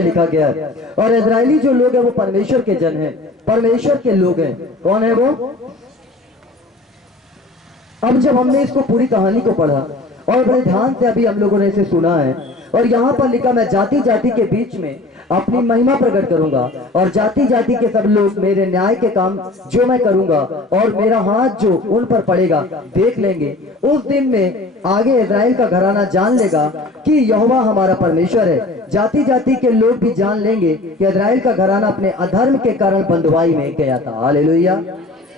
लिखा गया है। और इजरायली जो लोग हैं वो परमेश्वर के जन हैं, परमेश्वर के लोग हैं। कौन है वो? अब जब हमने इसको पूरी कहानी को पढ़ा और बड़े ध्यान से अभी हम लोगों ने इसे सुना है, और यहाँ पर लिखा, मैं जाति जाति के बीच में अपनी महिमा प्रकट करूंगा और जाति जाति के सब लोग मेरे न्याय के काम जो मैं करूंगा और मेरा हाथ जो उन पर पड़ेगा देख लेंगे। उस दिन में आगे इजराइल का घराना जान लेगा कि यहोवा हमारा परमेश्वर है। जाति जाति के लोग भी जान लेंगे कि इजराइल का घराना अपने अधर्म के कारण बंधुआई में गया था। हालेलुया।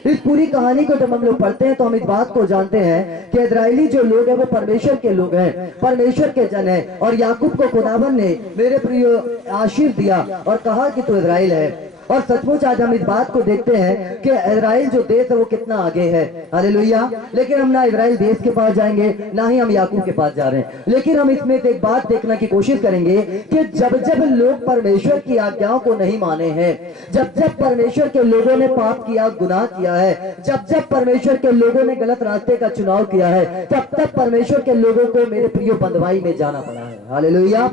इस पूरी कहानी को जब हम लोग पढ़ते हैं तो हम इस बात को जानते हैं कि इजरायली जो लोग हैं वो परमेश्वर के लोग हैं, परमेश्वर के जन हैं। और याकूब को खुदावन ने मेरे प्रिय आशीष दिया और कहा कि तू इजराइल है। और सचमुच आज हम इस बात को देखते हैं कि इजराइल जो देश है वो कितना आगे है। हालेलुया। लेकिन हम ना इजराइल देश के पास जाएंगे, ना ही हम याकूब के पास जा रहे हैं। लेकिन हम इसमें से एक बात देखने की कोशिश करेंगे कि जब जब लोग परमेश्वर की आज्ञाओं को नहीं माने हैं, जब जब परमेश्वर के लोगों ने पाप किया, गुनाह किया है, जब जब परमेश्वर के लोगों ने गलत रास्ते का चुनाव किया है, तब तब परमेश्वर के लोगों को मेरे प्रिय बंधुआई में जाना पड़ा है। हालेलुया।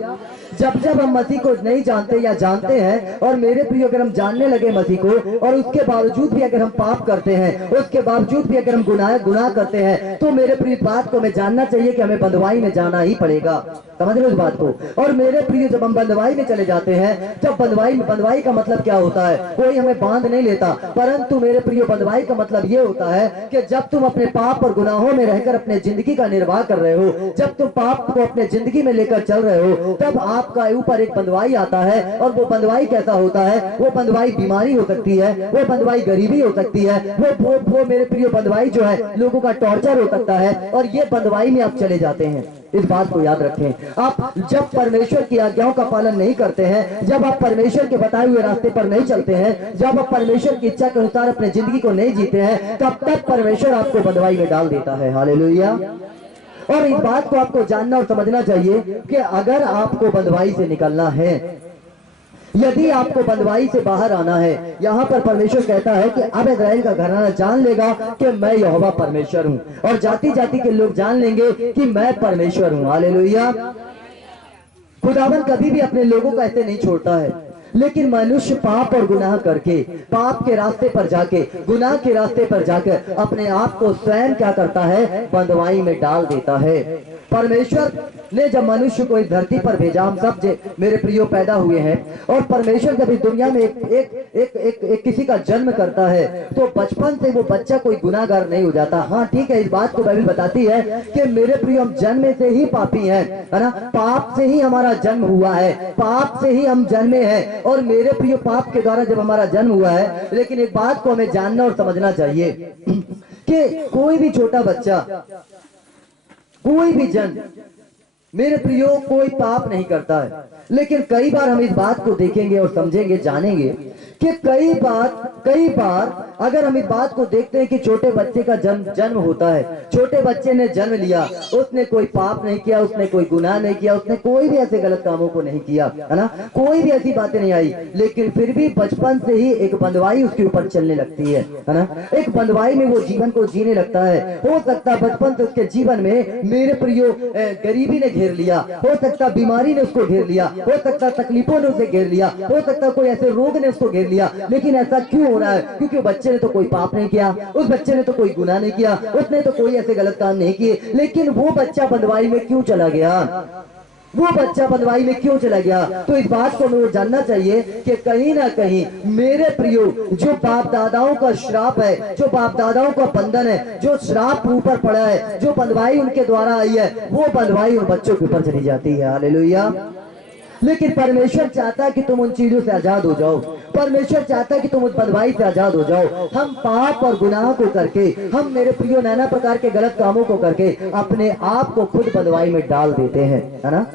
जब जब हम मसीह को नहीं जानते या जानते हैं, और मेरे प्रिय अगर हम जानने लगे मसीह को और उसके बावजूद भी अगर हम पाप करते हैं, उसके बावजूद भी अगर हम गुनाह करते हैं, तो मेरे प्रिय बात को हमें जानना चाहिए कि हमें बंधुआई में जाना ही पड़ेगा। समझ लो इस बात को। और मेरे प्रिय जब हम बंधुआई में चले जाते हैं, जब बंधुआई का मतलब क्या होता है? कोई हमें बांध नहीं लेता, परंतु मेरे प्रिय बंधुआई का मतलब ये होता है कि जब तुम अपने पाप और गुनाहों में रहकर अपने जिंदगी का निर्वाह कर रहे हो, जब तुम पाप को अपने जिंदगी में लेकर चल रहे हो, तब आपका ऊपर एक बंधुआई आता है। और वो बंधुआई कैसा होता है? वो बंधुआई बीमारी हो सकती है, वो बंधुआई गरीबी हो सकती है, वो मेरे प्रिय बंधुआई जो है लोगों का टॉर्चर हो सकता है। और ये बंधुआई में आप चले जाते हैं। इस बात को याद रखें। आप जब परमेश्वर की आज्ञाओं का पालन नहीं करते हैं, जब आप परमेश्वर के बताए हुए रास्ते पर नहीं चलते हैं, जब आप परमेश्वर की इच्छा के अनुसार अपने जिंदगी को नहीं जीते हैं, तब तक परमेश्वर आपको बंधुआई में डाल देता है। हालेलुया। और इस बात को आपको जानना और समझना चाहिए कि अगर आपको बंधुआई से निकलना है, यदि आपको बंधुआई से बाहर आना है, यहाँ पर परमेश्वर कहता है कि अब इजराइल का घराना जान लेगा कि मैं यहोवा परमेश्वर हूँ, और जाति जाति के लोग जान लेंगे कि मैं परमेश्वर हूँ। हालेलुया। खुदावन कभी भी अपने लोगों को ऐसे नहीं छोड़ता है, लेकिन मनुष्य पाप और गुनाह करके, पाप के रास्ते पर जाके, गुनाह के रास्ते पर जाकर अपने आप को स्वयं क्या करता है? बंधुआई में डाल देता है। परमेश्वर ने जब मनुष्य को इस धरती पर भेजा, हम सब मेरे प्रियो पैदा हुए हैं, और परमेश्वर जब इस दुनिया में एक किसी का जन्म करता है, तो बचपन से वो बच्चा कोई गुनाहगार नहीं हो जाता। हाँ ठीक है, इस बात को बाइबल बताती है कि मेरे प्रियो हम जन्म से ही पापी हैं, है ना? पाप से ही हमारा जन्म हुआ है, पाप से ही हम जन्मे हैं। और मेरे प्रियो पाप के द्वारा जब हमारा जन्म हुआ है, लेकिन एक बात को हमें जानना और समझना चाहिए कि कोई भी छोटा बच्चा, कोई भी जन, मेरे प्रियो कोई पाप नहीं करता है। लेकिन कई बार हम इस बात को देखेंगे और समझेंगे, जानेंगे कि कई बार अगर हम इस बात को देखते हैं कि छोटे बच्चे का जन्म होता है, छोटे बच्चे ने जन्म लिया, उसने कोई पाप नहीं किया, उसने कोई गुनाह नहीं किया, उसने कोई भी ऐसे गलत कामों को नहीं किया, है ना? कोई भी ऐसी बातें नहीं आई, लेकिन फिर भी बचपन से ही एक बंधुआई उसके ऊपर चलने लगती है ना? एक बंधुआई में वो जीवन को जीने लगता है। हो सकता है बचपन से उसके जीवन में मेरे प्रियो गरीबी ने घेर लिया, हो सकता बीमारी ने उसको घेर लिया, हो सकता तकलीफों ने उसे घेर लिया, हो सकता कोई ऐसे रोग ने उसको घेर लिया। लेकिन ऐसा क्यों हो रहा है? क्योंकि बच्चे ने तो कोई पाप नहीं किया, उस बच्चे ने तो कोई गुनाह नहीं किया, उसने तो कोई ऐसे गलत काम नहीं किए, लेकिन वो बच्चा बंधुआई में क्यों चला गया? वो बच्चा बंधुआई में क्यों चला गया? तो इस बात को हमें जानना चाहिए कि कहीं ना कहीं मेरे प्रियो, जो बाप दादाओं का श्राप है, जो बाप दादाओं का बंधन है, जो श्राप ऊपर पड़ा है, जो बंधुआई उनके द्वारा आई है, वो बंधुआई उन बच्चों के ऊपर चली जाती है। हालेलुया। लेकिन परमेश्वर चाहता है कि तुम उन चीजों से आजाद हो जाओ। परमेश्वर चाहता है कि तुम उस बंधुआई से आजाद हो जाओ। हम पाप और गुनाह को करके, हम मेरे प्रियो नाना प्रकार के गलत कामों को करके अपने आप को खुद बंधुआई में डाल देते हैं, है ना?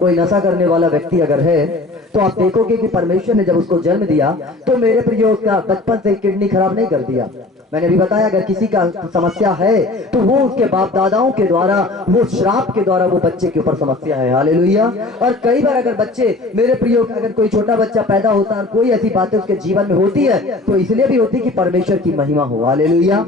कोई नशा करने वाला व्यक्ति अगर है, तो आप देखोगे कि परमेश्वर ने जब उसको जन्म दिया, तो मेरे प्रियो उसका बचपन से किडनी खराब नहीं कर दिया, मैंने अभी बताया अगर किसी का समस्या है तो वो उसके बाप दादाओं के द्वारा, वो श्राप के द्वारा वो बच्चे के ऊपर समस्या है। हालेलुया। और कई बार अगर बच्चे, मेरे प्रियो, अगर कोई छोटा बच्चा पैदा होता है और कोई ऐसी बातें उसके जीवन में होती है तो इसलिए भी होती है कि परमेश्वर की महिमा हो। हालेलुया।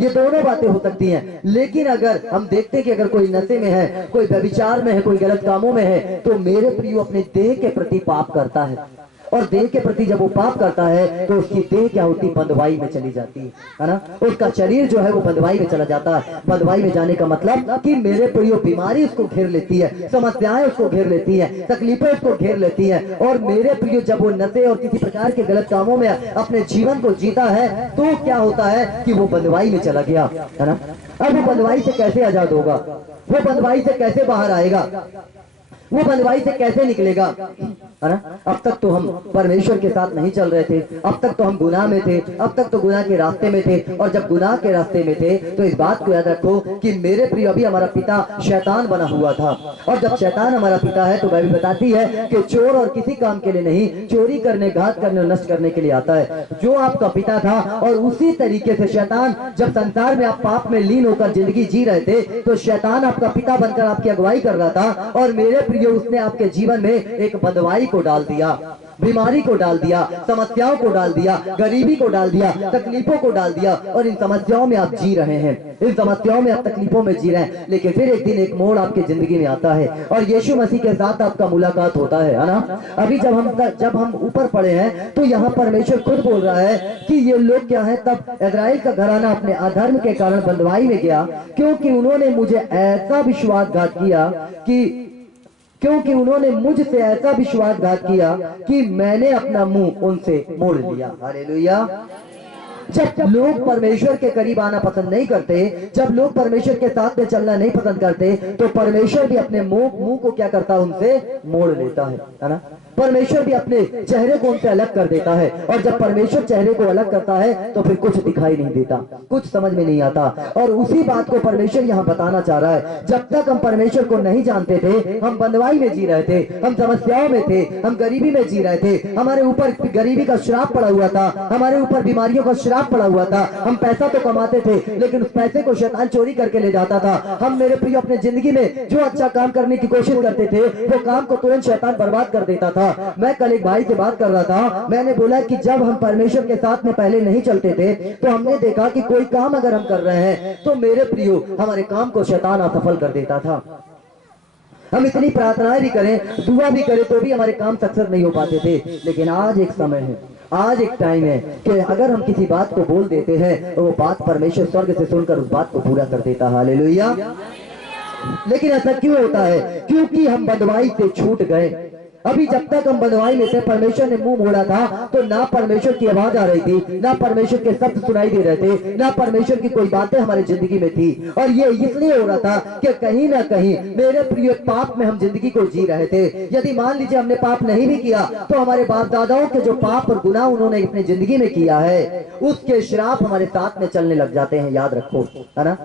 ये दोनों बातें हो सकती हैं। लेकिन अगर हम देखते हैं कि अगर कोई नशे में है, कोई व्यभिचार में है, कोई गलत कामों में है, तो मेरे प्रियो अपने देह के प्रति पाप करता है। और देह के प्रति जब वो पाप करता है तो उसकी देह क्या होती है, बंधुआई में चली जाती है ना। उसका शरीर जो है वो बंधुआई में चला जाता है। बंधुआई में जाने का मतलब कि मेरे प्रियो बीमारी उसको घेर लेती है, समस्याएं उसको घेर लेती है, तकलीफें उसको घेर लेती है। और मेरे प्रियो जब वो नशे और किसी प्रकार के गलत कामों में अपने जीवन को जीता है तो क्या होता है कि वो बंधुआई में चला गया, है ना। अब वो बंधुआई से कैसे आजाद होगा, वो बंधुआई से कैसे बाहर आएगा, वो बंधुआई से कैसे निकलेगा, है ना। अब तक तो हम परमेश्वर के साथ नहीं चल रहे थे, अब तक तो हम गुनाह में थे, अब तक तो गुनाह के रास्ते में थे। और जब गुनाह के रास्ते में थे तो इस बात को याद रखो कि मेरे प्रिय अभी हमारा पिता शैतान बना हुआ था। और जब शैतान हमारा पिता है तो बाइबल बताती है कि चोर और किसी काम के लिए नहीं, चोरी करने, घात करने और नष्ट करने के लिए आता है। जो आपका पिता था और उसी तरीके से शैतान, जब संसार में आप पाप में लीन होकर जिंदगी जी रहे थे तो शैतान आपका पिता बनकर आपकी अगुवाई कर रहा था। और मेरे प्रिय उसने आपके जीवन में एक बंधुआई को डाल दिया, बीमारी को डाल दिया, समस्याओं को डाल दिया, गरीबी को डाल दिया, तकलीफों को डाल दिया। और इन समस्याओं में आप जी रहे हैं, इन समस्याओं में आप तकलीफों में जी रहे हैं। लेकिन फिर एक दिन एक मोड़ आपकी जिंदगी में आता है और यीशु मसीह के साथ आपका मुलाकात होता है ना। अभी जब हम ऊपर पड़े हैं तो यहाँ परमेश्वर खुद बोल रहा है कि ये लोग क्या है, तब इस्राएल का घराना अपने अधर्म के कारण बंधुआई में गया, क्योंकि उन्होंने मुझे ऐसा विश्वासघात किया क्योंकि उन्होंने मुझसे ऐसा विश्वासघात किया कि मैंने अपना मुंह उनसे मोड़ लिया। हालेलुया। जब लोग परमेश्वर के करीब आना पसंद नहीं करते, जब लोग परमेश्वर के साथ में चलना नहीं पसंद करते, तो परमेश्वर भी अपने मुंह को क्या करता है, उनसे मोड़ लेता है ना। परमेश्वर भी अपने चेहरे को उनसे अलग कर देता है। और जब परमेश्वर चेहरे को अलग करता है तो फिर कुछ दिखाई नहीं देता, कुछ समझ में नहीं आता। और उसी बात को परमेश्वर यहाँ बताना चाह रहा है। जब तक हम परमेश्वर को नहीं जानते थे, हम बंधुआई में जी रहे थे, हम समस्याओं में थे, हम गरीबी में जी रहे थे, हमारे ऊपर गरीबी का श्राप पड़ा हुआ था, हमारे ऊपर बीमारियों का श्राप पड़ा हुआ था। हम पैसा तो कमाते थे लेकिन उस पैसे को शैतान चोरी करके ले जाता था। हम मेरे प्रिय अपने जिंदगी में जो अच्छा काम करने की कोशिश करते थे वो काम को तुरंत शैतान बर्बाद कर देता था। मैं कल एक भाई से बात कर रहा था, मैंने बोला कि जब हम परमेश्वर के साथ में पहले नहीं चलते थे तो हमने देखा कि कोई काम अगर हम कर रहे हैं तो मेरे प्रियो हमारे काम को शैतान असफल कर देता था। हम इतनी प्रार्थनाएं भी करें, दुआ भी करें तो भी हमारे काम सक्सेस नहीं हो पाते थे। लेकिन आज एक समय है, आज एक टाइम है कि अगर हम किसी बात को बोल देते हैं तो वो बात परमेश्वर स्वर्ग से सुनकर उस बात को पूरा कर देता है। हालेलुया। लेकिन ऐसा क्यों होता है? क्योंकि हम बंधुआई से छूट गए। अभी जब तक हम बंधुआई में थे, परमेश्वर ने मुंह मोड़ा था तो ना परमेश्वर की आवाज आ रही थी, ना परमेश्वर के शब्द सुनाई दे रहे थे, ना परमेश्वर की कोई बातें हमारी जिंदगी में थी। और ये इसलिए हो रहा था कि कहीं ना कहीं मेरे प्रिय पाप में हम जिंदगी को जी रहे थे। यदि मान लीजिए हमने पाप नहीं भी किया तो हमारे बाप दादाओं के जो पाप और गुनाह उन्होंने अपनी जिंदगी में किया है उसके श्राप हमारे साथ में चलने लग जाते हैं। याद रखो, है ना।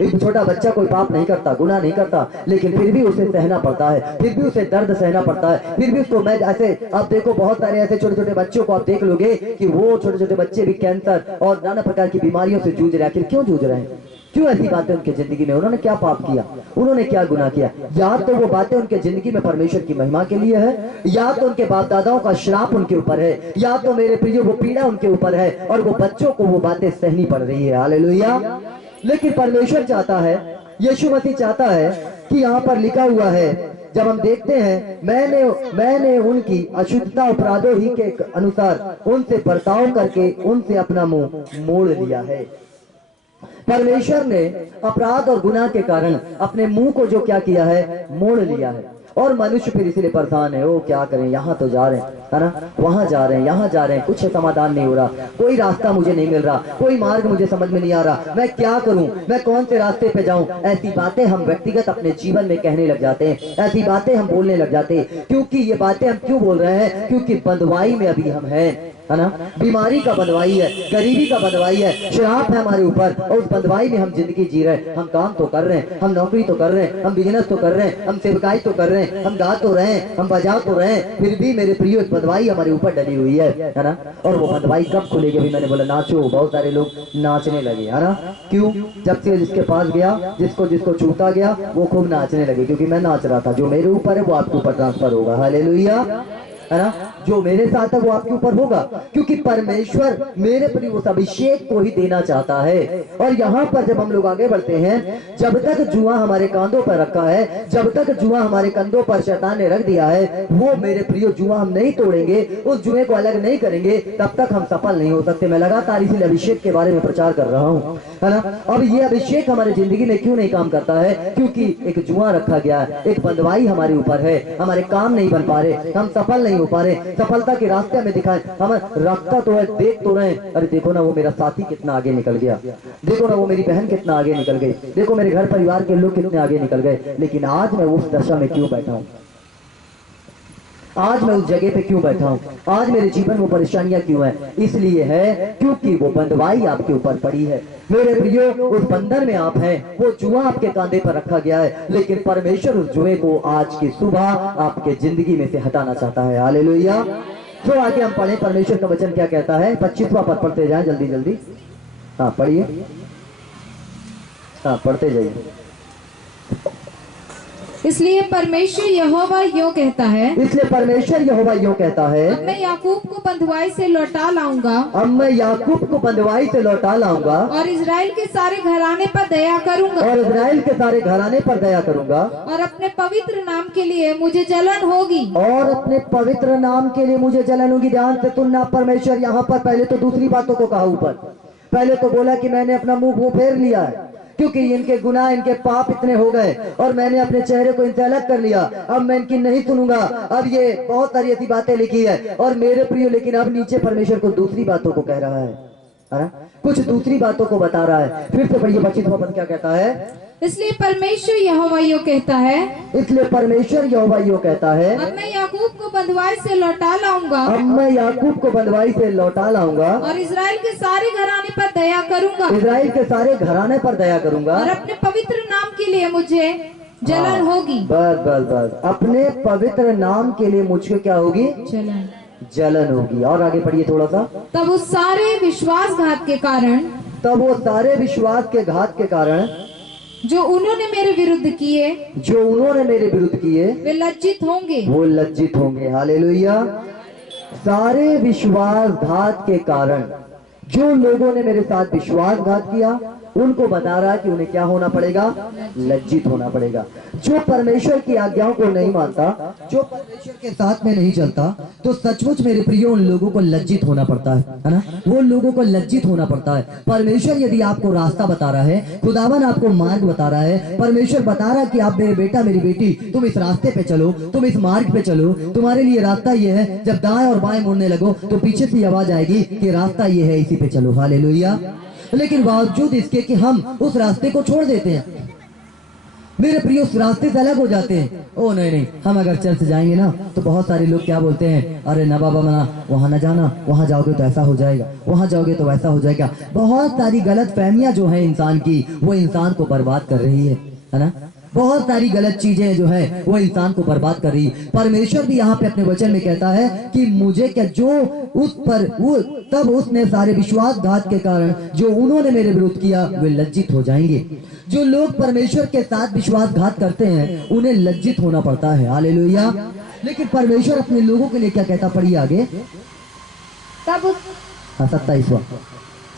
एक छोटा बच्चा कोई पाप नहीं करता, गुनाह नहीं करता, लेकिन फिर भी उसे सहना पड़ता है, फिर भी उसे दर्द सहना पड़ता है, फिर भी उसको, मैं ऐसे आप देखो बहुत सारे ऐसे छोटे छोटे बच्चों को आप देख लोगे कि वो छोटे छोटे बच्चे भी कैंसर और नाना प्रकार की बीमारियों से जूझ रहे हैं। आखिर क्यों जूझ रहे हैं? क्यों ऐसी बातें उनकी जिंदगी में? उन्होंने क्या पाप किया, उन्होंने क्या गुनाह किया? या तो वो बातें उनके जिंदगी में परमेश्वर की महिमा के लिए है, या तो उनके बाप दादाओं का श्राप उनके ऊपर है, या तो मेरे प्रिय वो पीड़ा उनके ऊपर है और वो बच्चों को वो बातें सहनी पड़ रही है। हालेलुया। लेकिन परमेश्वर चाहता है, यीशु मसीह चाहता है कि यहाँ पर लिखा हुआ है, जब हम देखते हैं, मैंने उनकी अशुद्धता अपराधों ही के अनुसार उनसे बर्ताव करके उनसे अपना मुंह मोड़ लिया है। परमेश्वर ने अपराध और गुनाह के कारण अपने मुंह को जो क्या किया है, मोड़ लिया है। और मनुष्य फिर इसलिए परेशान है, वो क्या करें, यहाँ तो जा रहे हैं, है ना, वहां जा रहे हैं, यहाँ जा रहे हैं, कुछ समाधान नहीं हो रहा, कोई रास्ता मुझे नहीं मिल रहा, कोई मार्ग मुझे समझ में नहीं आ रहा, मैं क्या करूं, मैं कौन से रास्ते पे जाऊं। ऐसी बातें हम व्यक्तिगत अपने जीवन में कहने लग जाते हैं, ऐसी बातें हम बोलने लग जाते हैं। क्योंकि ये बातें हम क्यों बोल रहे हैं? क्योंकि बंधुआई में अभी हम हैं, है ना, बीमारी का बंधवाई है, गरीबी का बंधवाई है, श्राप है हमारे ऊपर, और उस बंधवाई में हम जिंदगी जी रहे हैं। हम काम तो कर रहे हैं, हम नौकरी तो कर रहे हैं, हम बिजनेस तो कर रहे हैं, हम सेवकाई तो कर रहे हैं, हम गा तो रहे हैं, हम बजा तो रहे हैं, फिर भी मेरे प्रियो एक बंधवाई हमारे ऊपर डली हुई है ना। और वो बंधवाई कब खुलेगी? अभी मैंने बोला नाचो, बहुत सारे लोग नाचने लगे, है ना। क्यों? जब से जिसके पास गया, जिसको जिसको छूता गया, वो खूब नाचने लगे, क्योंकि मैं नाच रहा था। जो मेरे ऊपर है वो आपके ऊपर ट्रांसफर होगा, हालेलुया, है ना। जो मेरे साथ है वो आपके ऊपर होगा, क्योंकि परमेश्वर मेरे प्रति उस अभिषेक को ही देना चाहता है। और यहाँ पर जब हम लोग आगे बढ़ते हैं, जब तक जुआ हमारे कांधों पर रखा है, जब तक जुआ हमारे कंधों पर शैतान ने रख दिया है, वो मेरे प्रियो जुआ हम नहीं तोड़ेंगे, उस जुए को अलग नहीं करेंगे, तब तक हम सफल नहीं हो सकते। मैं लगातार इसीलिए अभिषेक के बारे में प्रचार कर रहा हूँ, है ना। अब ये अभिषेक हमारे जिंदगी में क्यों नहीं काम करता है? क्योंकि एक जुआ रखा गया है, एक बंधवाई हमारे ऊपर है, हमारे काम नहीं बन पा रहे, हम सफल नहीं हो पा रहे, सफलता के रास्ते में दिखाएं, हम रास्ता तो है, देख तो रहे, अरे देखो ना वो मेरा साथी कितना आगे निकल गया, देखो ना वो मेरी बहन कितना आगे निकल गई, देखो मेरे घर परिवार के लोग कितने आगे निकल गए, लेकिन आज मैं उस दशा में क्यों बैठा हूँ? आज मैं उस जगह पे क्यों बैठा हूँ? आज मेरे जीवन में परेशानियां क्यों हैं? इसलिए है क्योंकि वो बंधवाई आपके ऊपर पड़ी है। मेरे प्रियो, उस बंधन में आप हैं, वो जुआ आपके कांधे पर रखा गया है, लेकिन परमेश्वर उस जुए को आज की सुबह आपके जिंदगी में से हटाना चाहता है, हालेलुया। तो आगे हम पढ़े, परमेश्वर का वचन क्या कहता है। 25वां पद पढ़ते जाए जल्दी जल्दी। हाँ पढ़िए, हाँ पढ़ते जाइए। इसलिए परमेश्वर यहोवा यूं कहता है, इसलिए परमेश्वर यहोवा यूं कहता है, अब मैं याकूब को बंधुआई से लौटा लाऊंगा, अब मैं याकूब को बंधुआई से लौटा लाऊंगा, और इजराइल के सारे घराने पर दया करूंगा, और इजराइल के सारे घराने पर दया करूंगा, और अपने पवित्र नाम के लिए मुझे जलन होगी, और अपने पवित्र नाम के लिए मुझे जलन होगी। ध्यान से सुनना, परमेश्वर यहाँ पर पहले तो दूसरी बातों को कहा ऊपर, पहले तो बोला कि मैंने अपना मुंह फेर लिया है, क्योंकि इनके गुनाह, इनके पाप इतने हो गए, और मैंने अपने चेहरे को इनसे अलग कर लिया, अब मैं इनकी नहीं सुनूंगा। अब ये बहुत सारी ऐसी बातें लिखी है, और मेरे प्रियो, लेकिन अब नीचे परमेश्वर को दूसरी बातों को कह रहा है ना, कुछ दूसरी बातों को बता रहा है। फिर से पढ़िए 25वां पद क्या कहता है। इसलिए परमेश्वर यहोवा यूं कहता है, इसलिए परमेश्वर यहोवा यूं कहता है, अब मैं याकूब को बंधुआई से लौटा लाऊंगा, अब मैं याकूब को बंधुआई से लौटा लाऊंगा, और इजराइल के सारे घराने पर दया करूंगा, इजराइल के सारे घराने पर दया करूंगा, और अपने पवित्र नाम के लिए मुझे जलन होगी। बस बस बस, अपने पवित्र नाम के लिए मुझको क्या होगी? जलन, जलन होगी। और आगे पढ़िए थोड़ा सा। तब उस सारे विश्वासघात के कारण, तब वो सारे विश्वास के घात के कारण जो उन्होंने मेरे विरुद्ध किए, जो उन्होंने मेरे विरुद्ध किए, वे लज्जित होंगे, वो लज्जित होंगे, हालेलुया। सारे विश्वासघात के कारण जो लोगों ने मेरे साथ विश्वासघात किया, उनको बता रहा है कि उन्हें क्या होना पड़ेगा? लज्जित होना पड़ेगा। जो परमेश्वर की आज्ञाओं को नहीं मानता, जो परमेश्वर के साथ में नहीं चलता, तो सचमुच मेरे प्रियो उन लोगों को लज्जित होना पड़ता है ना। वो लोगों को लज्जित होना पड़ता है। परमेश्वर यदि आपको रास्ता बता रहा है, खुदावन आपको मार्ग बता रहा है, परमेश्वर बता रहा है कि आप मेरे बेटा मेरी बेटी, तुम इस रास्ते पे चलो, तुम इस मार्ग पे चलो, तुम्हारे लिए रास्ता ये है। जब दाएं और बाएं मुड़ने लगो तो पीछे से आवाज आएगी कि रास्ता ये है, इसी पे चलो, हालेलुया। लेकिन बावजूद इसके कि हम उस रास्ते को छोड़ देते हैं, मेरे प्रिय, उस रास्ते से अलग हो जाते हैं। ओ नहीं नहीं, हम अगर चर्च जाएंगे ना तो बहुत सारे लोग क्या बोलते हैं, अरे ना बाबा मना, वहां ना जाना, वहां जाओगे तो ऐसा हो जाएगा, वहां जाओगे तो वैसा हो जाएगा। बहुत सारी गलत फहमियां जो है इंसान की, वो इंसान को बर्बाद कर रही है ना। बहुत सारी गलत चीजें जो है वो इंसान को बर्बाद कर रही है। परमेश्वर भी यहाँ पे अपने वचन में कहता है कि मुझे क्या, जो उस पर वो, तब उसने सारे विश्वासघात के कारण जो उन्होंने मेरे विरुद्ध किया, वे लज्जित हो जाएंगे। जो लोग परमेश्वर के साथ विश्वासघात करते हैं, उन्हें लज्जित होना पड़ता है, हालेलुया। लेकिन परमेश्वर अपने लोगों के लिए क्या कहता, पढ़िए आगे। तब 27वां,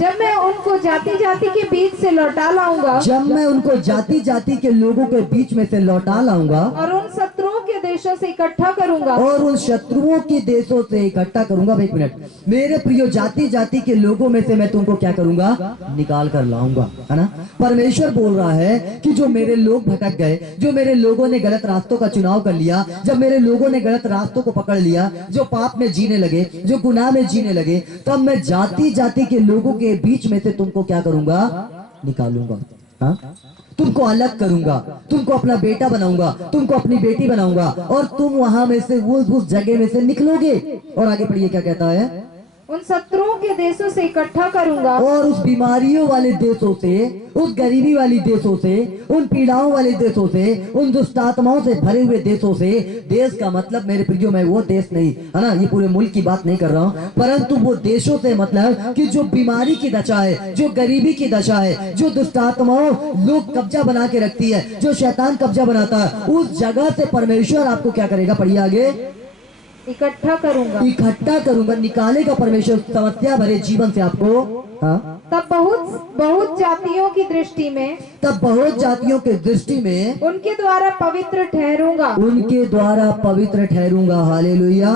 जब मैं उनको जाति जाति के बीच से लौटा लाऊंगा, जब मैं उनको जाति जाति के लोगों के बीच में से लौटा लाऊंगा, और उन शत्रुओं के देशों से इकट्ठा करूंगा, और उन शत्रुओं के देशों से इकट्ठा करूंगा। एक मिनट मेरे प्रियो, जाति जाति के लोगों में से मैं तुमको क्या करूंगा? निकाल कर लाऊंगा, है ना। परमेश्वर बोल रहा है कि जो मेरे लोग भटक गए, जो मेरे लोगों ने गलत रास्तों का चुनाव कर लिया, जब मेरे लोगों ने गलत रास्तों को पकड़ लिया, जो पाप में जीने लगे, जो गुनाह में जीने लगे, तब मैं जाति जाति के लोगों के बीच में से तुमको क्या करूंगा? निकालूंगा, हाँ? तुमको अलग करूंगा, तुमको अपना बेटा बनाऊंगा, तुमको अपनी बेटी बनाऊंगा, और तुम वहां में से उस जगह में से निकलोगे। और आगे पढ़िए क्या कहता है। उन शत्रुओं के देशों से इकट्ठा करूंगा और उस बीमारियों वाले देशों से, उस गरीबी वाली देशों से, उन पीड़ाओं वाले देशों से, उन दुष्ट आत्माओं से भरे हुए देशों से। देश का मतलब मेरे प्रियो, मैं वो देश नहीं, है ना, ये पूरे मुल्क की बात नहीं कर रहा हूँ, परंतु वो देशों से मतलब कि जो बीमारी की दशा है, जो गरीबी की दशा है, जो दुष्ट आत्माओं लोग कब्जा बना के रखती है, जो शैतान कब्जा बनाता है, उस जगह से परमेश्वर आपको क्या करेगा, पढ़िए आगे, इकट्ठा करूंगा। इकट्ठा करूंगा, निकालेगा परमेश्वर समस्या भरे जीवन से आपको। हाँ, तब बहुत बहुत जातियों की दृष्टि में, तब बहुत जातियों के दृष्टि में उनके द्वारा पवित्र ठहरूंगा। उनके द्वारा पवित्र ठहरूंगा। हालेलुया।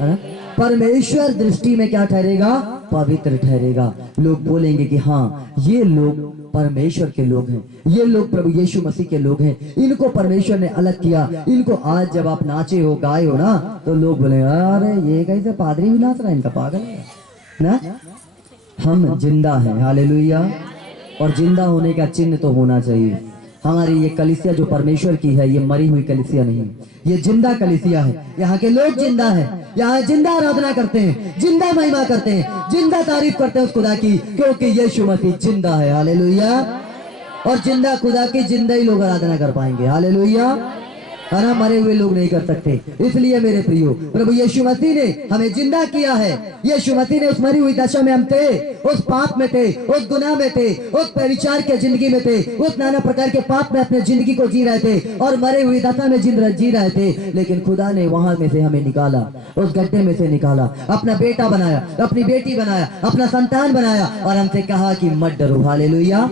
हाँ? परमेश्वर दृष्टि में क्या ठहरेगा, पवित्र ठहरेगा। लोग बोलेंगे कि हाँ ये लोग परमेश्वर के लोग हैं, ये लोग प्रभु यीशु मसीह के लोग हैं, इनको परमेश्वर ने अलग किया। इनको आज जब आप नाचे हो, गाए हो ना, तो लोग बोले अरे ये कैसे पादरी भी नाच रहा है, इनका पागल है ना। हम जिंदा हैं, हालेलुया, और जिंदा होने का चिन्ह तो होना चाहिए। हमारी ये कलीसिया जो परमेश्वर की है, ये मरी हुई कलीसिया नहीं, ये जिंदा कलीसिया है। यहाँ के लोग जिंदा हैं, यहाँ जिंदा आराधना करते हैं, जिंदा महिमा करते हैं, जिंदा तारीफ करते हैं उस खुदा की, क्योंकि यीशु मसीह जिंदा है। हालेलुया। और जिंदा खुदा की जिंदा ही लोग आराधना कर पाएंगे। हालेलुया। है ना, मरे हुए लोग नहीं कर सकते। इसलिए मेरे प्रियो, प्रभु यीशु मसीह ने हमें जिंदा किया है। यीशु मसीह ने उस मरी हुई दशा में हम थे, उस पाप में थे, उस गुनाह में थे, उस परिचार के जिंदगी में थे, उस नाना प्रकार के पाप में अपने जिंदगी को जी रहे थे और मरे हुई दशा में जी रहे थे। लेकिन खुदा ने वहां में से हमें निकाला, उस गड्ढे में से निकाला, अपना बेटा बनाया, अपनी बेटी बनाया, अपना संतान बनाया और हमसे कहा कि मत डरो। हालेलुया।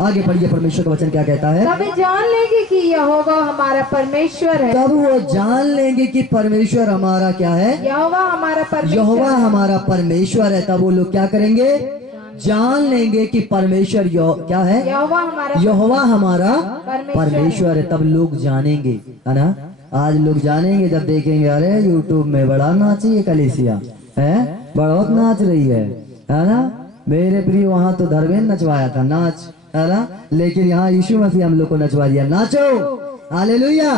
आगे बढ़िए, परमेश्वर का वचन क्या कहता है, तब वे जान लेंगे कि यहोवा हमारा परमेश्वर है। तब वो जान लेंगे कि परमेश्वर हमारा क्या है, यहोवा हमारा परमेश्वर, यहोवा हमारा परमेश्वर है। तब वो लोग क्या करेंगे, जान लेंगे कि परमेश्वर क्या है, यहोवा हमारा परमेश्वर है। तब लोग जानेंगे, है ना। आज लोग जानेंगे जब देखेंगे अरे यूट्यूब में बड़ा नाची है कलीसिया, है बहुत नाच रही है ना। मेरे प्रिय, वहां तो धर्मेंद्र नचवाया था नाच, है ना, लेकिन यहाँ यीशु मसीह हम लोग को नचवा दिया। नाचो, हालेलुया,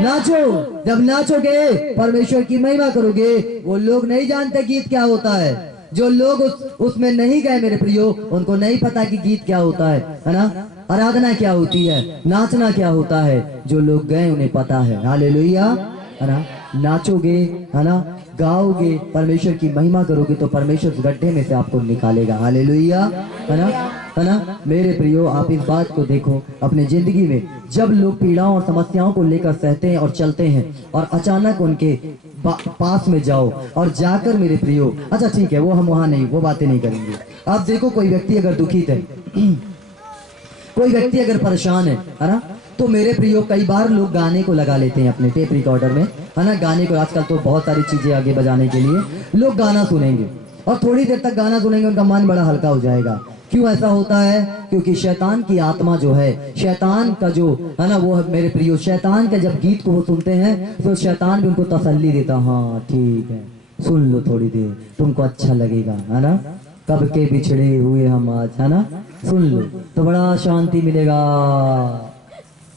नाचो। जब नाचोगे, परमेश्वर की महिमा करोगे। वो लोग नहीं जानते गीत क्या होता है, जो लोग उसमें नहीं गए मेरे प्रियो, उनको नहीं पता कि गीत क्या होता है ना, आराधना क्या होती है, नाचना क्या होता है। जो लोग गए उन्हें पता है। हालेलुया, है ना। नाचोगे, है ना, गाओगे, परमेश्वर की महिमा करोगे तो परमेश्वर उस गड्ढे में से आपको निकालेगा। हालेलुया, है ना, है ना। मेरे प्रियो, आप इस बात को देखो अपने जिंदगी में, जब लोग पीड़ाओं और समस्याओं को लेकर सहते हैं और चलते हैं और अचानक उनके पास में जाओ और जाकर मेरे प्रियो, अच्छा ठीक है, वो हम वहां नहीं, वो बातें नहीं करेंगे। आप देखो, कोई व्यक्ति अगर दुखित है, कोई व्यक्ति अगर परेशान है ना, तो मेरे प्रियो कई बार लोग गाने को लगा लेते हैं अपने टेप रिकॉर्डर में, है ना। गाने को आजकल तो बहुत सारी चीजें आगे बजाने के लिए लोग गाना सुनेंगे और थोड़ी देर तक गाना सुनेंगे, उनका मन बड़ा हल्का हो जाएगा। क्यों ऐसा होता है? क्योंकि शैतान की आत्मा जो है, शैतान का जो है ना, वो मेरे प्रियो, शैतान के जब गीत को वो सुनते हैं तो शैतान भी उनको तसल्ली देता, हाँ ठीक है सुन लो थोड़ी देर, तुमको अच्छा लगेगा, है ना। कब के बिछड़े हुए हम आज, है ना, सुन लो तो बड़ा शांति मिलेगा।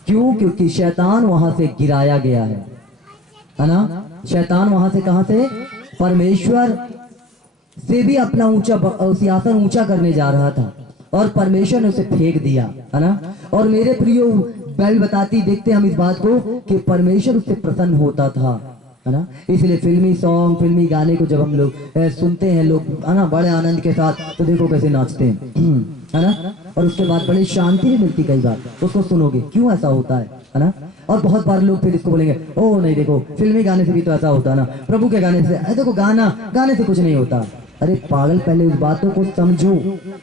क्यों? क्योंकि शैतान वहां से गिराया गया है ना। शैतान वहां से, कहां से? परमेश्वर से भी अपना ऊंचा सिंहासन ऊंचा करने जा रहा था और परमेश्वर ने उसे फेंक दिया, है ना। और मेरे प्रियो, बाइबल बताती, देखते हम इस बात को कि परमेश्वर उससे प्रसन्न होता था, है ना। इसलिए फिल्मी सॉन्ग, फिल्मी गाने को जब हम लोग सुनते हैं लोग, है ना, बड़े आनंद के साथ, तो देखो कैसे नाचते हैं, है ना। और उसके बाद बड़ी शांति भी मिलती कई बार उसको सुनोगे। क्यों ऐसा होता है ना। और बहुत बार लोग फिर इसको बोलेंगे, ओ नहीं देखो फिल्मी गाने से भी तो ऐसा होता है ना, प्रभु के गाने से, देखो गाने से कुछ नहीं होता। अरे पागल, पहले उस बातों को समझो,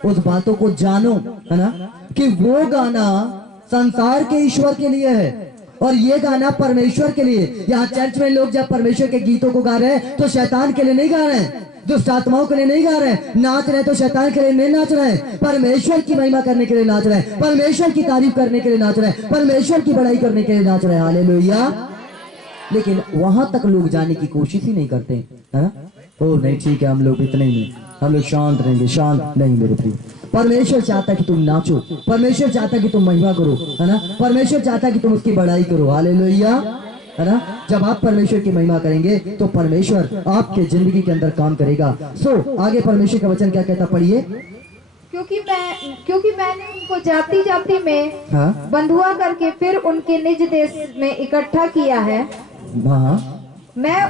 उस बातों को जानो, है ना, कि वो गाना संसार के ईश्वर के लिए है और ये गाना परमेश्वर के लिए। यहाँ चर्च में लोग जब परमेश्वर के गीतों को गा रहे हैं तो शैतान के लिए नहीं गा रहे हैं, दुष्ट आत्माओं के लिए नहीं गा रहे हैं। नाच रहे तो शैतान के लिए नहीं नाच रहे हैं, परमेश्वर की महिमा करने के लिए नाच रहे हैं, परमेश्वर की तारीफ करने के लिए नाच रहे हैं, परमेश्वर की बड़ाई करने के लिए नाच रहे हैं। हालेलुया। लेकिन वहां तक लोग जाने की कोशिश ही नहीं करते, है ना। ओ नहीं ठीक है, हम लोग इतने ही, हम लोग शांत रहेंगे। शांत नहीं मेरे प्रिय, परमेश्वर चाहता कि तुम नाचो, परमेश्वर चाहता कि तुम महिमा करो, है ना। परमेश्वर चाहता कि तुम उसकी बड़ाई करो। हालेलुया। है ना। जब आप परमेश्वर की महिमा करेंगे तो परमेश्वर आपके जिंदगी के अंदर काम करेगा। आगे परमेश्वर का वचन क्या कहता, पढ़िए। क्योंकि मैंने उनको जाति जाति में हाँ बंधुआ करके फिर उनके निज देश में इकट्ठा किया है। हाँ, मैं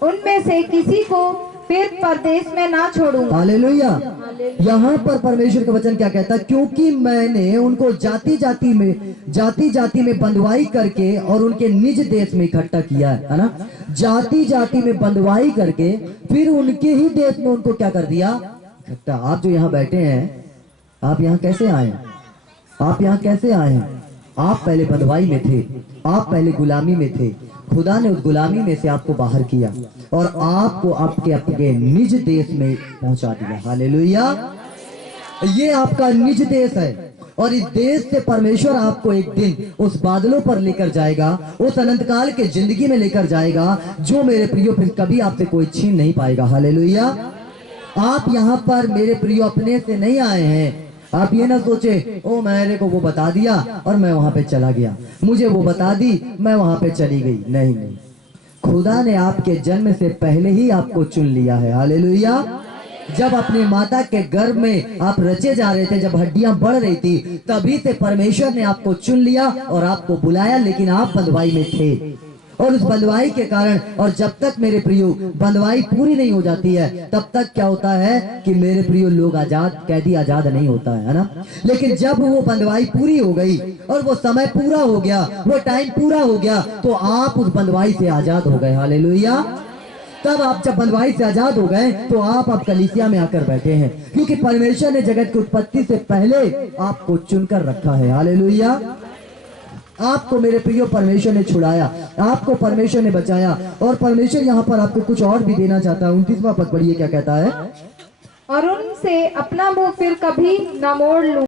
उनमें से किसी को फिर परदेश में ना छोड़ूंगा। हालेलुया। यहाँ पर परमेश्वर का वचन क्या कहता है, क्योंकि मैंने उनको जाति जाति में बंधुआई करके और उनके निज देश में इकट्ठा किया है ना। जाति जाति में बंधुआई करके फिर उनके ही देश में उनको क्या कर दिया, इकट्ठा। आप जो यहाँ बैठे हैं, आप यहाँ कैसे आए? आप यहाँ कैसे आए हैं? आप पहले बंधुआई में थे, आप पहले गुलामी में थे। खुदा ने उस गुलामी में से आपको बाहर किया और आपको आपके अपने निज देश में पहुंचा दिया। हालेलुया। ये आपका निज देश है और इस देश से परमेश्वर आपको एक दिन उस बादलों पर लेकर जाएगा, उस अनंत काल के जिंदगी में लेकर जाएगा, जो मेरे प्रियो फिर कभी आपसे कोई छीन नहीं पाएगा। हालेलुया। आप यहाँ पर मेरे प्रियो अपने से नहीं आए हैं। आप ये ना सोचे, ओ मेरे को वो बता दिया और मैं वहां पे चला गया, मुझे वो बता दी मैं वहां पे चली गई। नहीं नहीं, खुदा ने आपके जन्म से पहले ही आपको चुन लिया है। हालेलुया। जब अपनी माता के गर्भ में आप रचे जा रहे थे, जब हड्डियां बढ़ रही थी, तभी से परमेश्वर ने आपको चुन लिया और आपको बुलाया। लेकिन आप बंधुआई में थे और उस बंधुआई के कारण, और जब तक मेरे प्रियो बंधुआई पूरी नहीं हो जाती है, तब तक क्या होता है कि मेरे प्रियो लोग आजाद, कैदी आजाद नहीं होता है ना। लेकिन जब वो बंधुआई पूरी हो गई और वो समय पूरा हो गया, वो टाइम पूरा हो गया, तो आप उस बंधुआई से आजाद हो गए। हालेलुया। तब आप जब बंधुआई से आजाद हो गए तो आप कलीसिया में आकर बैठे हैं, क्योंकि परमेश्वर ने जगत की उत्पत्ति से पहले आपको चुनकर रखा है। हालेलुया। आपको मेरे प्रियो परमेश्वर ने छुड़ाया, आपको परमेश्वर ने बचाया, और परमेश्वर यहाँ पर आपको कुछ और भी देना चाहता है। 29वां पद पढ़िए, क्या कहता है। और उनसे अपना मुंह फिर कभी न मोड़ लूं।